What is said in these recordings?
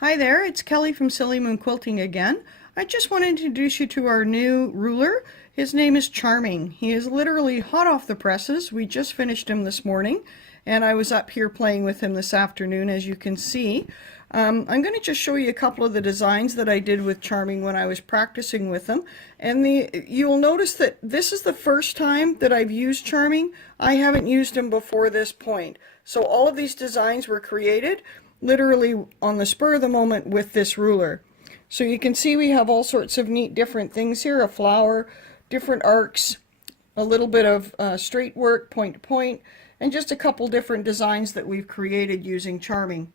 Hi there, it's Kelly from Silly Moon Quilting again. I just want to introduce you to our new ruler. His name is Charming. He is literally hot off the presses. We just finished him this morning and I was up here playing with him this afternoon, as you can see. I'm going to just show you a couple of the designs that I did with Charming when I was practicing with him. And you'll notice that this is the first time that I've used Charming. I haven't used him before this point. So all of these designs were created literally on the spur of the moment with this ruler. So you can see we have all sorts of neat different things here, a flower, different arcs, a little bit of straight work, point to point, and just a couple different designs that we've created using Charming.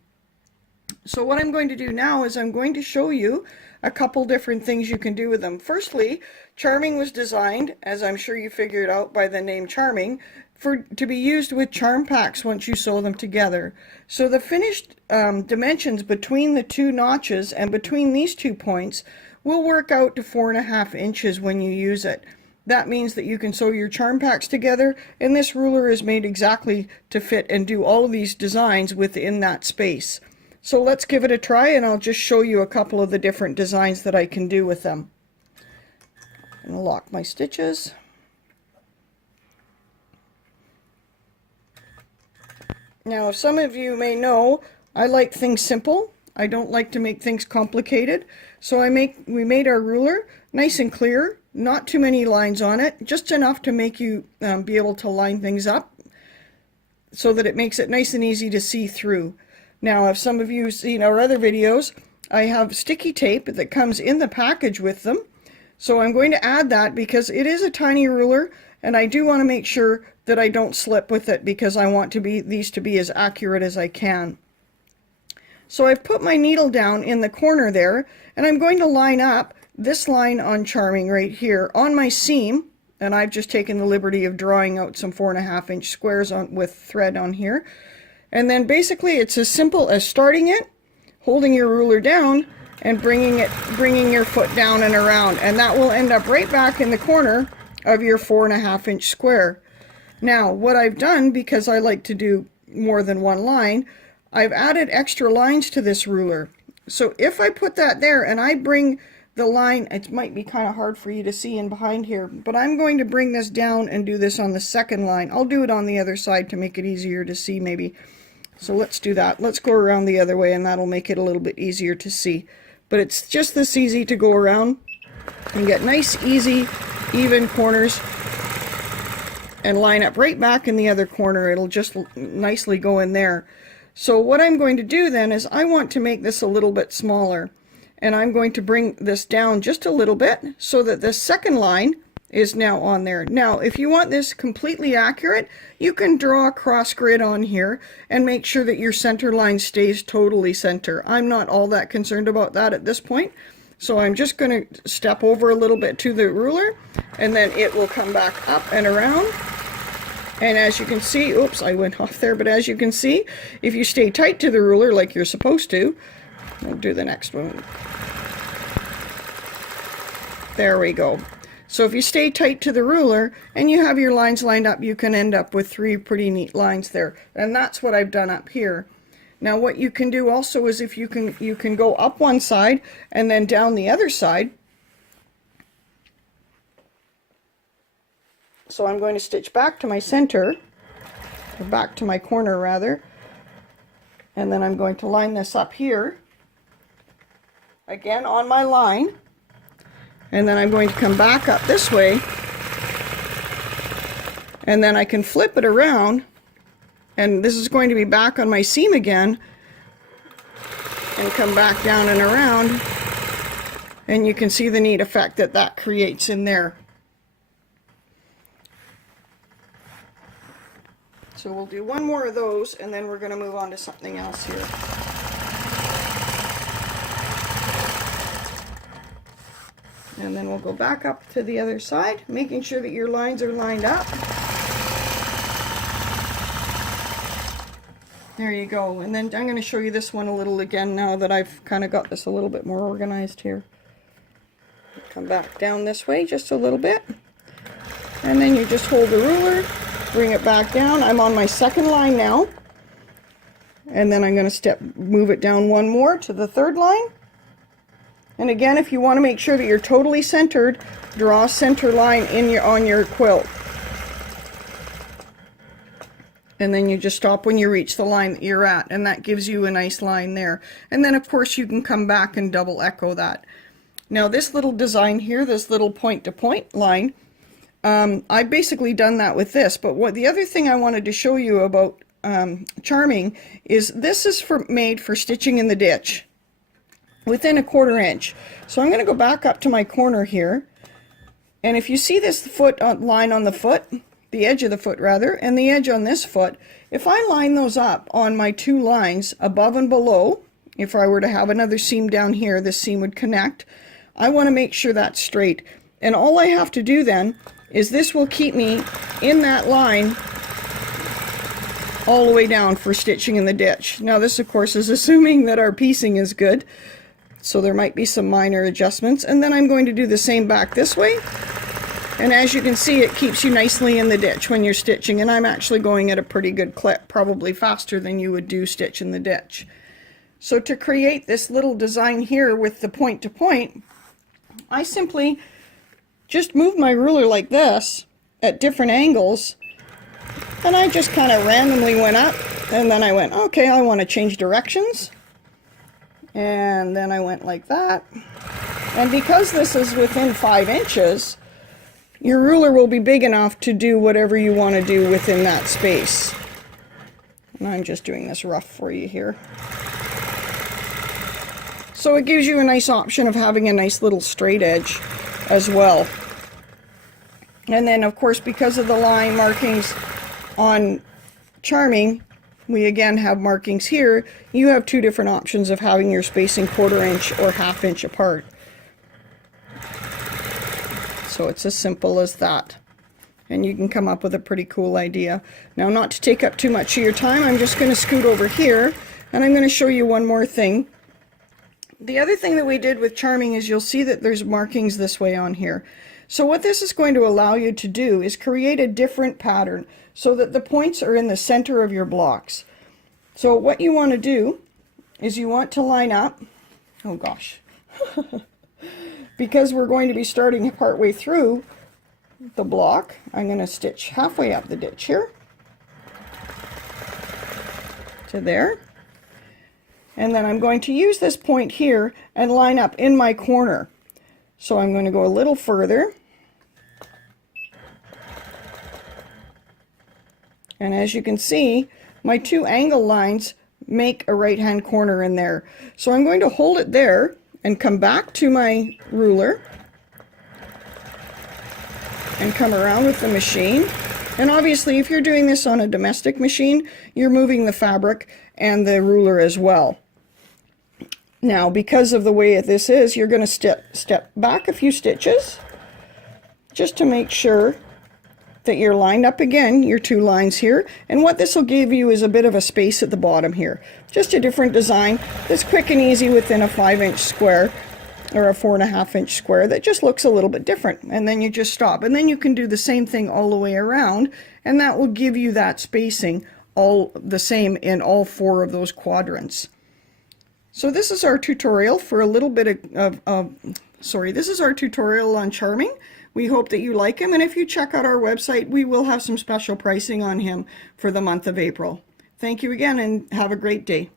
So what I'm going to do now is I'm going to show you a couple different things you can do with them. Firstly, Charming was designed, as I'm sure you figured out by the name Charming, to be used with charm packs once you sew them together. So the finished dimensions between the two notches and between these 2 points will work out to 4.5 inches when you use it. That means that you can sew your charm packs together, and this ruler is made exactly to fit and do all of these designs within that space. So let's give it a try, and I'll just show you a couple of the different designs that I can do with them. I'm going to lock my stitches. Now, some of you may know I like things simple. I don't like to make things complicated. So we made our ruler nice and clear, not too many lines on it, just enough to make you be able to line things up so that it makes it nice and easy to see through. Now, if some of you have seen our other videos, I have sticky tape that comes in the package with them. So I'm going to add that because it is a tiny ruler, and I do want to make sure that I don't slip with it because I want these to be as accurate as I can. So I've put my needle down in the corner there, and I'm going to line up this line on Charming right here on my seam, and I've just taken the liberty of drawing out some 4.5 inch squares with thread on here. And then basically it's as simple as starting it, holding your ruler down, and bringing your foot down and around, and that will end up right back in the corner of your 4.5 inch square. Now, what I've done, because I like to do more than one line, I've added extra lines to this ruler. So if I put that there and I bring the line, it might be kind of hard for you to see in behind here, but I'm going to bring this down and do this on the second line. I'll do it on the other side to make it easier to see maybe. So let's do that. Let's go around the other way, and that'll make it a little bit easier to see. But it's just this easy to go around and get nice, easy, even corners and line up right back in the other corner. It'll just nicely go in there. So what I'm going to do then is I want to make this a little bit smaller, and I'm going to bring this down just a little bit so that the second line is now on there. Now, if you want this completely accurate, you can draw a cross grid on here and make sure that your center line stays totally center. I'm not all that concerned about that at this point, so I'm just going to step over a little bit to the ruler, and then it will come back up and around. And as you can see, oops, I went off there, but as you can see, if you stay tight to the ruler like you're supposed to, I'll do the next one. There we go. So if you stay tight to the ruler and you have your lines lined up, you can end up with 3 pretty neat lines there. And that's what I've done up here. Now what you can do also is if you can go up one side and then down the other side. So I'm going to stitch back to my center, or back to my corner rather, and then I'm going to line this up here, again on my line, and then I'm going to come back up this way, and then I can flip it around, and this is going to be back on my seam again, and come back down and around, and you can see the neat effect that that creates in there. So we'll do one more of those, and then we're going to move on to something else here. And then we'll go back up to the other side, making sure that your lines are lined up. There you go. And then I'm going to show you this one a little again now that I've kind of got this a little bit more organized here. Come back down this way just a little bit. And then you just hold the ruler, bring it back down. I'm on my second line now. and then I'm going to move it down one more to the third line. And again, if you want to make sure that you're totally centered, draw a center line on your quilt. And then you just stop when you reach the line that you're at, and that gives you a nice line there. And then of course you can come back and double echo that. Now this little design here, this little point to point line, I've basically done that with this, but what the other thing I wanted to show you about Charming is this is made for stitching in the ditch within a 1/4 inch. So I'm going to go back up to my corner here, and if you see this foot line on the foot, the edge of the foot rather, and the edge on this foot, if I line those up on my 2 lines above and below, if I were to have another seam down here, this seam would connect. I want to make sure that's straight, and all I have to do then is this will keep me in that line all the way down for stitching in the ditch. Now this of course is assuming that our piecing is good, so there might be some minor adjustments, and then I'm going to do the same back this way, and as you can see it keeps you nicely in the ditch when you're stitching, and I'm actually going at a pretty good clip, probably faster than you would do stitch in the ditch. So to create this little design here with the point to point, I simply just moved my ruler like this at different angles, and I just kind of randomly went up, and then I went, okay, I want to change directions, and then I went like that. And because this is within 5 inches, your ruler will be big enough to do whatever you want to do within that space. And I'm just doing this rough for you here. So it gives you a nice option of having a nice little straight edge as well. And then of course, because of the line markings on Charming, we again have markings here. You have 2 different options of having your spacing 1/4 inch or 1/2 inch apart. So it's as simple as that. And you can come up with a pretty cool idea. Now, not to take up too much of your time, I'm just going to scoot over here, and I'm going to show you one more thing. The other thing that we did with Charming is you'll see that there's markings this way on here. So what this is going to allow you to do is create a different pattern so that the points are in the center of your blocks. So what you want to do is you want to line up, oh gosh, because we're going to be starting partway through the block, I'm going to stitch halfway up the ditch here to there. And then I'm going to use this point here and line up in my corner. So I'm going to go a little further. And as you can see, my 2 angle lines make a right-hand corner in there. So I'm going to hold it there and come back to my ruler and come around with the machine. And obviously, if you're doing this on a domestic machine, you're moving the fabric and the ruler as well. Now, because of the way this is, you're going to step back a few stitches just to make sure that you're lined up again, your 2 lines here. And what this will give you is a bit of a space at the bottom here. Just a different design that's quick and easy within a 5-inch square or a 4.5-inch square that just looks a little bit different. And then you just stop. And then you can do the same thing all the way around, and that will give you that spacing all the same in all 4 of those quadrants. So this is our tutorial for a little bit this is our tutorial on Charming. We hope that you like him, and if you check out our website, we will have some special pricing on him for the month of April. Thank you again, and have a great day.